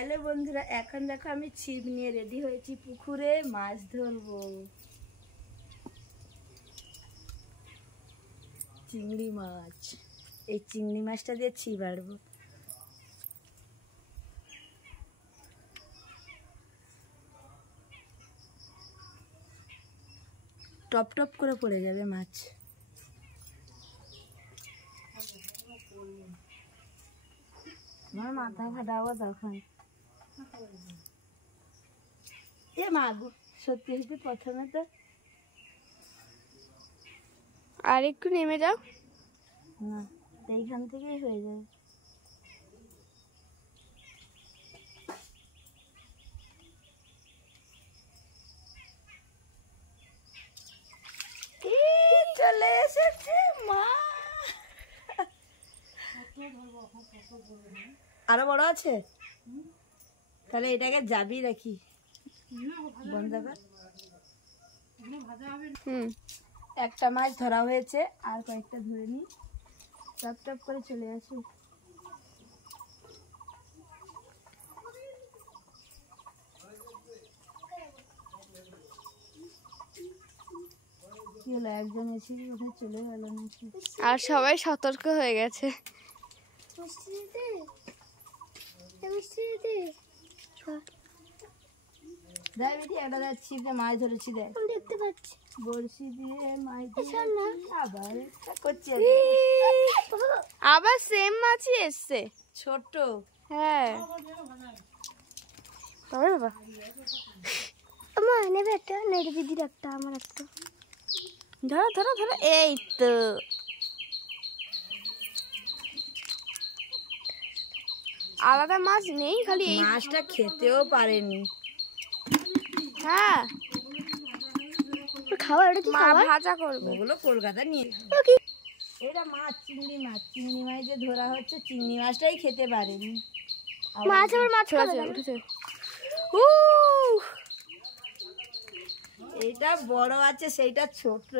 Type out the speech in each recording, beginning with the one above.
Hello বন্ধুরা, এখন দেখো আমি ছিপ নিয়ে রেডি হয়েছি, পুকুরে মাছ ধরবো। চিংড়ি মাছ, এই চিংড়ি মাছটা দিয়ে ছিপ আড়বো। টপ টপ করে পড়ে যাবে মাছ। আমার মাথা ফাটাবো তখন। এ মা গো, সত্যি সত্যি প্রথমে তো। আর একটু নেমে যাও না, এইখান থেকেই হয়ে যাবে। চলে এসেছে মা। আরো বড় আছে, তাহলে এটাকে যাবি রাখি বন্ধ কর। একটা মাছ ধরা হয়েছে, আর কয়েকটা ধরে নি। টপ টপ করে চলে আসি। কি হলো, একজন এসে কোথায় চলে গেল নাকি? আর সবাই সতর্ক হয়ে গেছে। দেখ বেটি, একটা দেখ ছিপে মাছ ধরেছি, দেখ দেখতে পাচ্ছি। বড়শি দিয়ে মাছ আবার করছে, আবার সেম মাছই এসছে, ছোট। হ্যাঁ তবে বাবা আমার নেবে একটা, নেড়ে দিদির একটা, আমার একটা। ধরো ধরো ধরো, এই তো আলাদা মাছ নেই, খালি এই মাছটা খেতেও পারেনি। হ্যাঁ খাবার, ওটা কি খাবার? ভাজা করবে, ওগুলো কলকাতা নিয়ে। এটা মাছ, চিংড়ি মাছ। চিংড়ি মাছ যে ধরা হচ্ছে, চিংড়ি মাছটাই খেতে পারেনি। মাছ আবার মাছ উঠেছে। এইটা বড় আছে, সেইটা ছোট।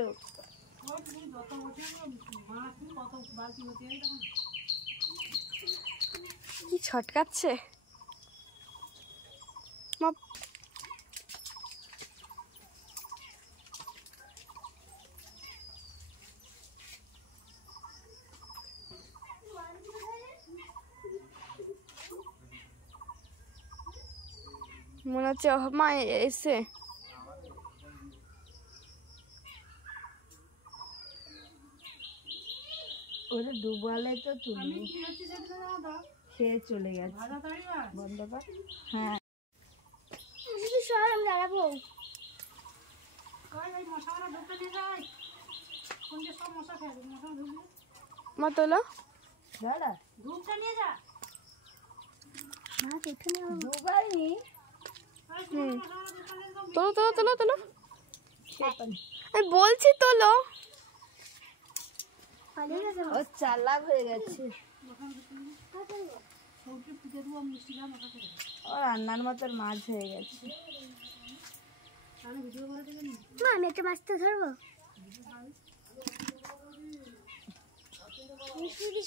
কি ছটকাচ্ছে মনে হচ্ছে মা এসে। ওটা ডুবালে তো তুমি খেয়ে চলে গেছে। বন্ধ কর। হ্যাঁ আমি দাঁড়াবো। মা তোলো, দাঁড়া, ধূপটা নিয়ে যা। মাছ এখানে ডুবাইনি। তোলো তোলো তোলো তোলো, আমি বলছি তোলো। ও চালাক হয়ে গেছে, ও রান্নার মতন মাছ হয়ে গেছে। মা আমি একটা মাছ তো ধরবো। মিষ্টি দিয়ে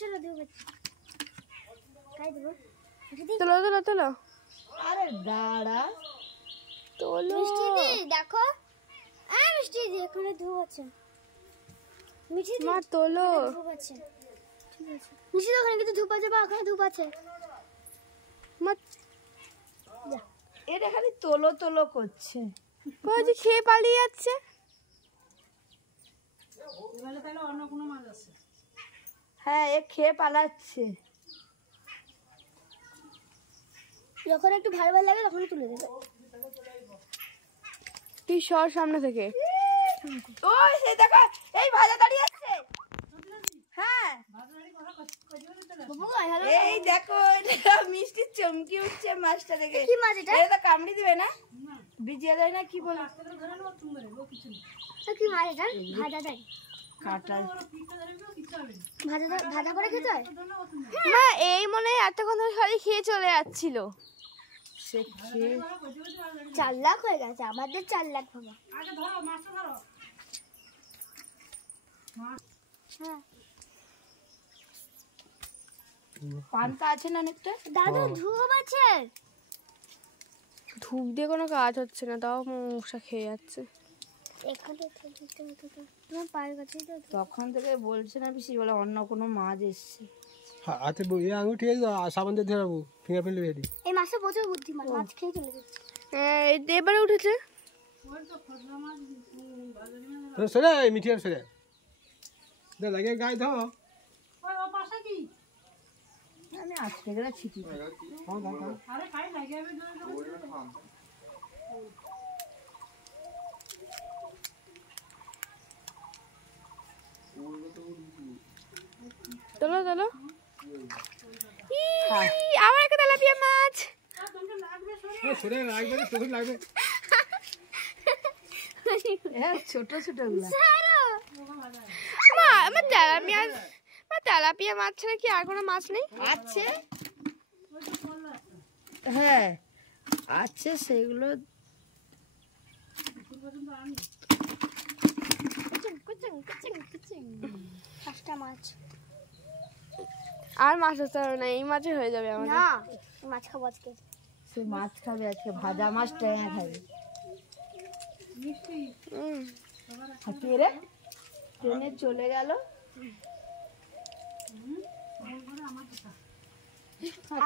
সরা দেবো। তোলো তোলো তোলো, আরে দাঁড়া, তোলো। মিষ্টি দি দেখো, মিষ্টি দি এখানে ধূপ আছে। মিষ্টি দি মা তোলো, ধূপ আছে। ঠিক আছে মিষ্টি দি, ওখানে কিন্তু ধূপ আছে, বা ওখানে ধূপ আছে। মা এটা খালি তোলো তোলো করছে, যে খেয়ে পালিয়ে যাচ্ছে। হ্যাঁ এ খেয়ে পালাচ্ছে। যখন একটু ভালো ভালো লাগে তখন তুলে দেবে। তুই সর সামনে থেকে। ওই সে দেখো, এই ভাজা দাঁড়িয়ে আছে। হ্যাঁ এই দেখো, মিষ্টি চমকি উঠছে মাছটা দেখে। কি মাছ এটা? এটা কামড়ি দিবে না, ভিজিয়ে দেয় না, কি বলে? কি মাছ এটা? ভাজা দেয়, কাটা ভাজা করে খেতে হয়। মা এই মনে হয় এতক্ষণ ধরে খালি খেয়ে চলে যাচ্ছিল। সে খেয়ে 4 লাখ হয়ে গেছে, আমাদের 4 লাখ বাবা। হ্যাঁ পান্তা আছে না অনেকটা? দাদা ধূপ আছে। ধূপ দিয়ে কোনো কাজ হচ্ছে না, তাও মশা খেয়ে যাচ্ছে। তোমার পায়ের কাছে তখন থেকে বলছে না বেশি, বলে অন্য কোনো মাছ এসছে। আচ্ছা এই আঙুল ঠিক আছে, সাবান দিয়ে ধরে রাখবো, ফিঙ্গারপ্রিন্ট লিখে দিই। এই মাছটা প্রচুর বুদ্ধিমান, মাছ খেয়ে চলে যাচ্ছে। হ্যাঁ, এবারে উঠেছে। সরে মিঠিয়ার সরে লাগে গায়ে ধো। আমি আজকে গেলে ছিটি তোলো তোলো। আবার একটা তেলাপিয়া মাছ। সরে লাগবে, চোখে লাগবে। ছোট ছোট গুলা। আমার তেলাপিয়া মাছ ছাড়া কি আর কোনো মাছ নেই? আছে, হ্যাঁ আছে সেগুলো। মাছ আর মাছ হতে হবে না, এই মাছে হয়ে যাবে আমাদের। না, মাছ খাবো আজকে। সে মাছ খাবে আজকে, ভাজা মাছ টেঙা খাবে। রে ট্রেনে চলে গেল।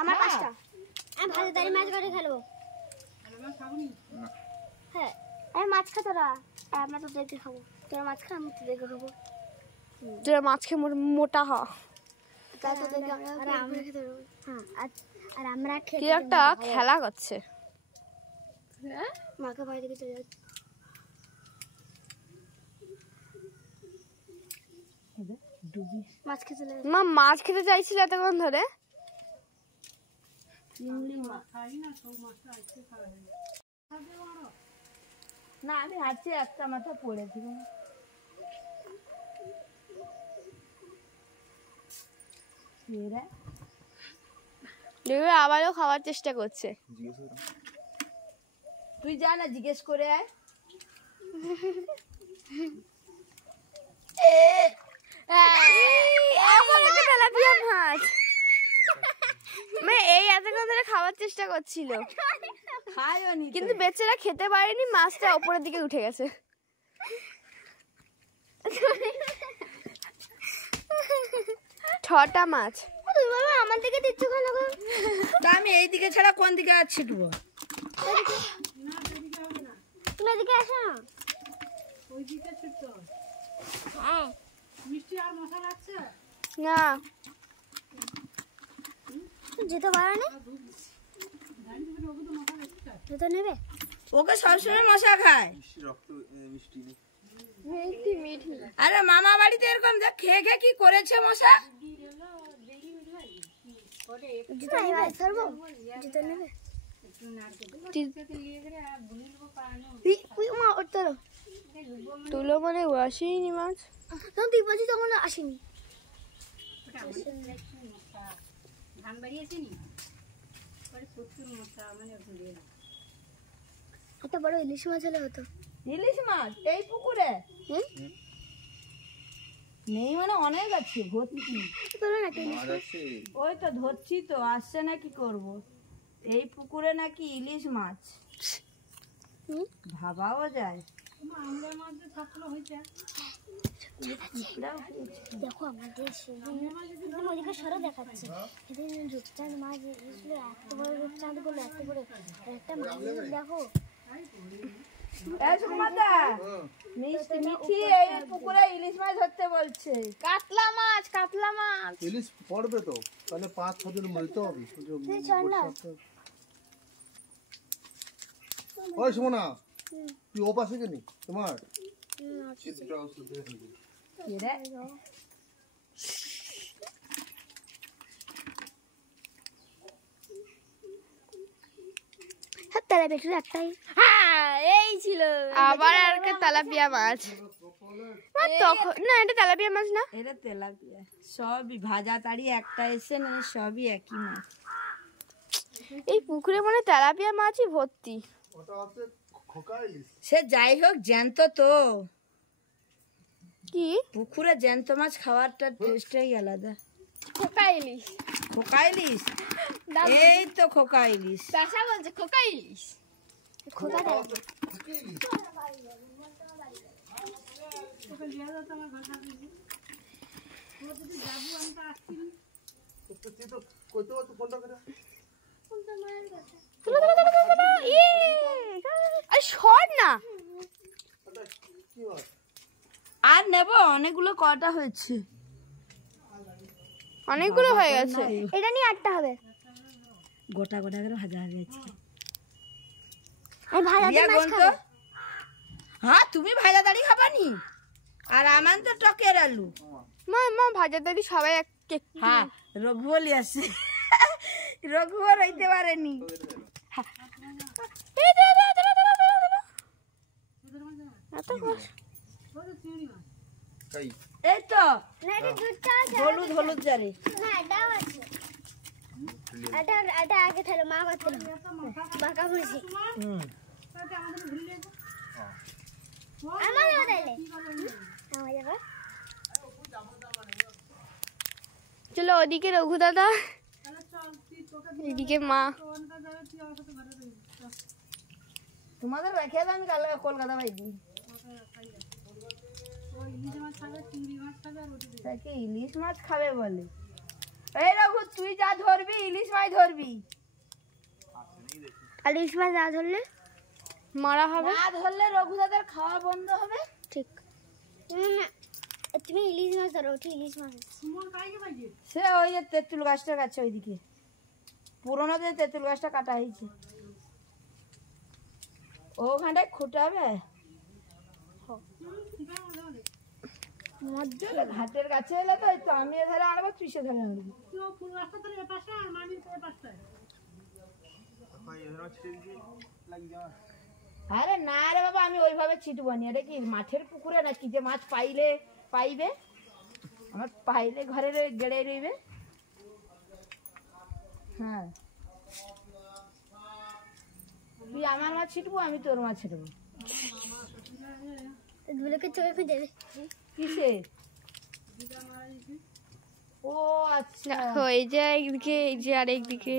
আমার পাঁচটা। আমি ভালো দাঁড়িয়ে মাছ ধরে খেলবো। হ্যাঁ, আমি মাছ খা তোরা, আর আমরা তো দেখে খাবো। তোরা মাছ খা, আমি তো দেখে খাবো। তোরা মাছ খেয়ে মোটা হ। তা তো দেখে আমরা খেতে পারবো। হ্যাঁ, আর আমরা কি একটা খেলা করছে। মাকে বাড়ি থেকে চলে যাচ্ছে। মাছ খেতে চলে যাচ্ছে। মা মাছ খেতে চাইছিল এতক্ষণ ধরে। না আমি হাঁটছি, একটা মাথা পড়েছিল। আবারও খাওয়ার চেষ্টা করছে। তুই যা না, জিজ্ঞেস করে আয়। তেলাপিয়া মাছ এই এতক্ষণ ধরে খাওয়ার চেষ্টা করছিল, কিন্তু বেচারা খেতে পারেনি, মাছটা ওপরের দিকে উঠে গেছে। ছটা মাছ। আমার দিকে দিচ্ছ কেন? আমি এই দিকে ছাড়া কোন দিকে আর ছিটবো? তুমি এদিকে আসো না। না যেতে পারো না, যেতে নেবে। ওকে সবসময় মশা খায়। আরে মামা বাড়িতে এরকম যা খেয়ে খেয়ে কি করেছে মশা। তুলো মানে আসেনি মাছ, তখন তুই বলছি তখন আসেনি। এত বড় ইলিশ মাছ হলে হতো। ইলিশ মাছ এই পুকুরে নেই, মানে অনেক আছে ভর্তি। ওই তো ধরছি তো, আসছে না, কি করব। এই পুকুরে নাকি ইলিশ মাছ, ভাবাও যায়। দেখো আমাদের ওদিকে সরে দেখাচ্ছে, রূপচাঁদ মাছ এত বড় রূপচাঁদ গুলো, এত বড় একটা মাছ দেখো। মিঠি এই পুকুরে ইলিশ মাছ ধরতে বলছে। কাতলা মাছ, কাতলা মাছ। ইলিশ পড়বে তো, তাহলে 5-6 দিন মরতে হবে। ওই সুমনা, তুই ও পাশে গেলি তোমার এই ছিল আবার একটা তেলাপিয়া মাছ। তখন না, এটা তেলাপিয়া মাছ না, এটা তেলাপিয়া। সবই ভাজা তাড়ি একটা এসে না, সবই একই মাছ। এই পুকুরে মানে তেলাপিয়া মাছই ভর্তি। সে যাই হোক, জ্যান্ত তো। কি পুকুরে জ্যান্ত মাছ খাওয়ারটা টেস্টটাই আলাদা। খোকা ইলিশ। খোকা ইলিশ, এই তো খোকা ইলিশ। পেশা বলছে খোকা ইলিশ। খোকাটা শর্ট না আর নেব, অনেকগুলো কটা হয়েছে, অনেকগুলো হয়ে গেছে। এটা নিয়ে 8টা হবে। গোটা গোটা করে ভাজা হবে আজকে। আমি ভাজা রিয়া দিয়ে মাছ গোল তো। খাবো। হ্যাঁ তুমি ভাজা দাড়ি খাবানি, আর আমার তো টকের আলু। মা মা ভাজা দাদি সবাই হ্যাঁ রঘু বলি আসছে, রঘুও রইতে পারেনি। এই তো না এটা দুধটা আছে। হলুদ হলুদ জারে। না এটাও আছে। এটা আগে থাকলো মা করছিল বাঁকা ভুজি। আমার দাইলে আমার যাবে। চলো ওদিকে রঘু দাদা, এদিকে মা। তোমাদের রেখে দেন কাল কলকাতা বাইদি। তাকে ইলিশ মাছ খাবে বলে। এই রঘু তুই যা ধরবি ইলিশ মাছ ধরবি, আর ইলিশ মাছ না ধরলে মারা হবে। না ধরলে রঘু দাদার খাওয়া বন্ধ হবে। ঠিক। তুমি ইলিশ মাছ ধরো, ওটি ইলিশ মাছ। সে ওই যে তেঁতুল গাছটার কাছে ওইদিকে পুরোনো যে তেঁতুল গাছটা কাটা হয়েছে ওখানটায় খুঁটে হবে। ঘাটের কাছে এলে তো এই তো আমি ধরে আনবো, তুই সে ধরে আনবি। আরে না রে বাবা, আমি ওইভাবে ছিটবো নি। এটা কি মাঠের পুকুরে নাকি যে মাছ পাইবে? আমার পাইলে ঘরে গেড়ে রইবে। হ্যাঁ তুই আমার মাছ ছিটবো, আমি তোর মাছ ছিটবো। দুলোকে চোখে খুঁজে দেবে। কিসে? ও আচ্ছা, এই যে একদিকে, এই যে আরেকদিকে।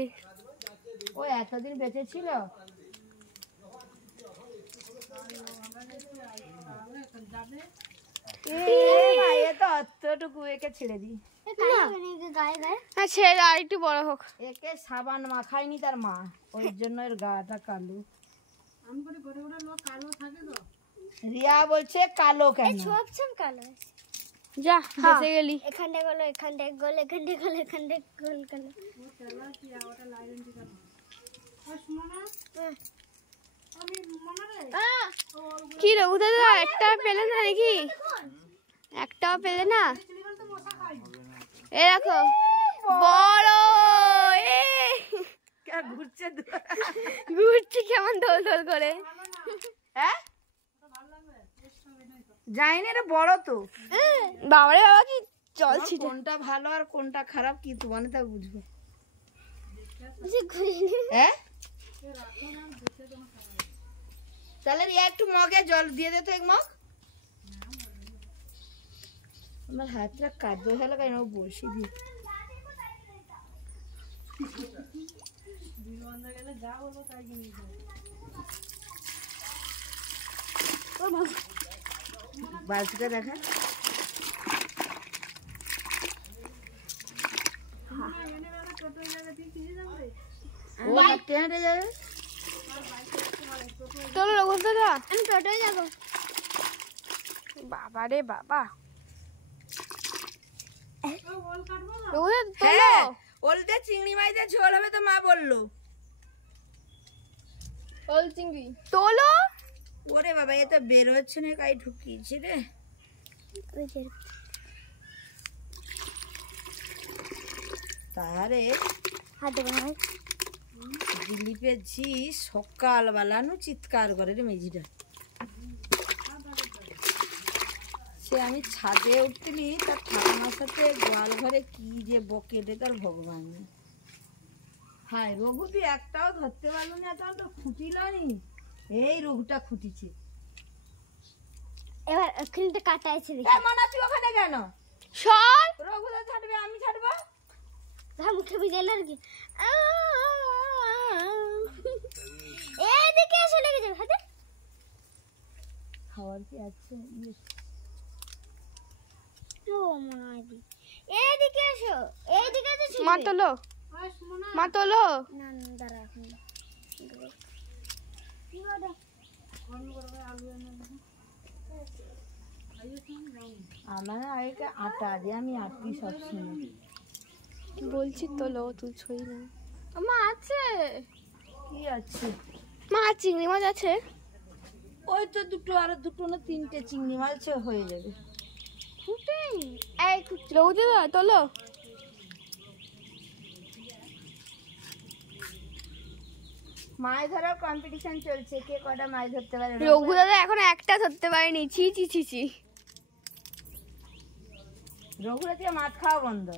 ও এতদিন বেঁচে ছিল। অতটুকু একে ছেড়ে দি। হ্যাঁ ছেড়ে আর একটু বড় হোক। একে সাবান মাখায়নি তার মা, ওই জন্য এর গাটা কালো। রিয়া বলছে কালো কেন? সবচেয়ে কালো যা বেঁচে গেলি। এখানটা গেল, এখানটা গোল, এখানটা গোল, এখানটা গোল গেল। কি রঘু দাদা একটা পেলে না নাকি? একটাও পেলে না? এ দেখো বড়, ঘুরছে ঘুরছি কেমন দোল দোল করে। হ্যাঁ যাইনি, এটা বড় তো। বাবারে বাবা কি জল ছিটে। কোনটা ভালো আর কোনটা খারাপ কি তোমার তা বুঝবো। হ্যাঁ তাহলে রিয়া একটু মগে জল দিয়ে দে তো, এক মগ। আমার হাতটা কাদো হলো কেন বসি দিয়ে। বালতিটা দেখা। ও হাঁটতে হাঁটে যাবে। চলো রঘু দাদা, আমি টোটোয় যাবো। বাবা রে বাবা। রঘু দাদা হ্যাঁ ওলতে চিংড়ি মাছের ঝোল হবে তো মা বললো। ওল চিংড়ি তোলো। ওরে বাবা এ তো বের হচ্ছে না, কাই ঢুকিয়েছে রে। তারে হাতে বানাই দিলীপের ঝি সকালবেলা নু চিৎকার করে রে মেঝিটা। সে আমি ছাদে উঠতেলি তার ঠাকুমার সাথে গোয়াল ঘরে কি যে বকেটে তার ভগবান। হায় রঘু তুই একটাও ধরতে পারলো না, তখন তো খুঁটিলানি। এই রঘুটা খুঁটিছে। এবার ওখানটা কাটা আছে দেখি। মনা তুই ওখানে কেন? সর রঘুদা ছাড়বে, আমি ছাড়বো। তার মুখে ভিজে এলো আর কি। এদিকে এসে লেগে যাবে হাতে। খাবার কি আছে? ও মাদি, এদিকে এসো, এইদিকে তো ছিল। মা তোলো, মা তোলো। না না দাঁড়া এখন। আমার আগে আটা দিয়ে আমি আটটি সবসময়। বলছি তোলো, তুই ছই না। মা আছে, কি আছে? মা চিংড়ি মাছ আছে। ওই তো দুটো, আরো দুটো না তিনটে চিংড়ি মাছ হয়ে যাবে। এই রঘু দাদা তোলো। মাছ ধরার কম্পিটিশন চলছে, কে কটা মাছ ধরতে পারে। রঘু দাদা এখন একটা ধরতে পারেনি। ছি ছি ছি ছি। রঘুরা দিয়ে মাছ খাওয়া বন্ধ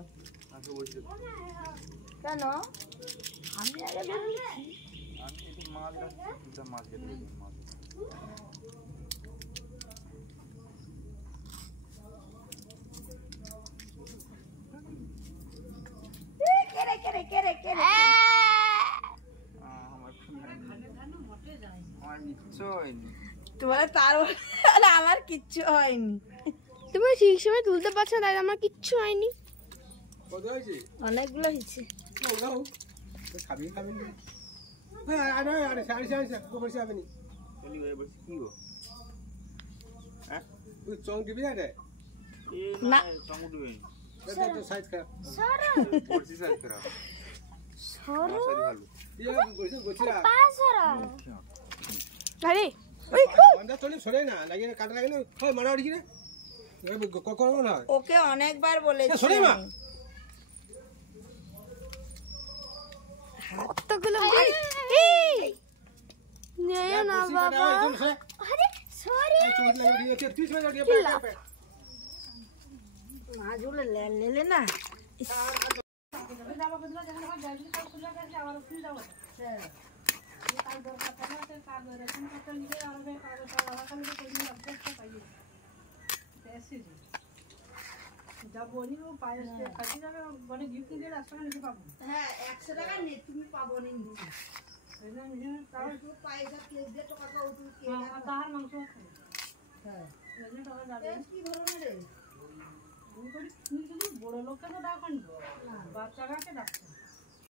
কেন? আমি আগে ধরেছি। কেরে কেরে কেরে কেরে তোমার তার বলে আমার কিচ্ছু হয়নি। তুমি ঠিক সময় তুলতে পারছো না, তাই আমার কিচ্ছু হয়নি। কত হয়েছে? অনেকগুলো হয়েছে। নাও, খাবি খাবি না। হ্যাঁ আরে আরে সারি সারি বসে যাবে নি। চলি ভাই বসে কি গো? হ্যাঁ তুই চং দিবি না রে? না চমু দিবে তো সাইড কর। বলছি সাইজ করা সরো ভালো ইয়া বসে গোছিরা। পাস সরো। আরে বন্ধা চলে সরে না, লাগিয়ে কাটা লাগিয়ে হয় মারা উঠি রে। কখন না? ওকে অনেকবার বলেছি। সরে মা। কতগুলো নিয়ে না বাবা। আরে সরি। চোট লাগিয়ে দিয়েছে, তুই সরে লাগিয়ে পে। মাছগুলো লেলে না। হ্যাঁ 100 টাকা নে, তুমি পাবো নি। পয়সা কেস দিয়ে টাকা উঠু কে তাহার মাংস খাই। হ্যাঁ কি ধরনের রে? বড় লোককে তো ডাকন, বাচ্চাটাকে ডাকছে।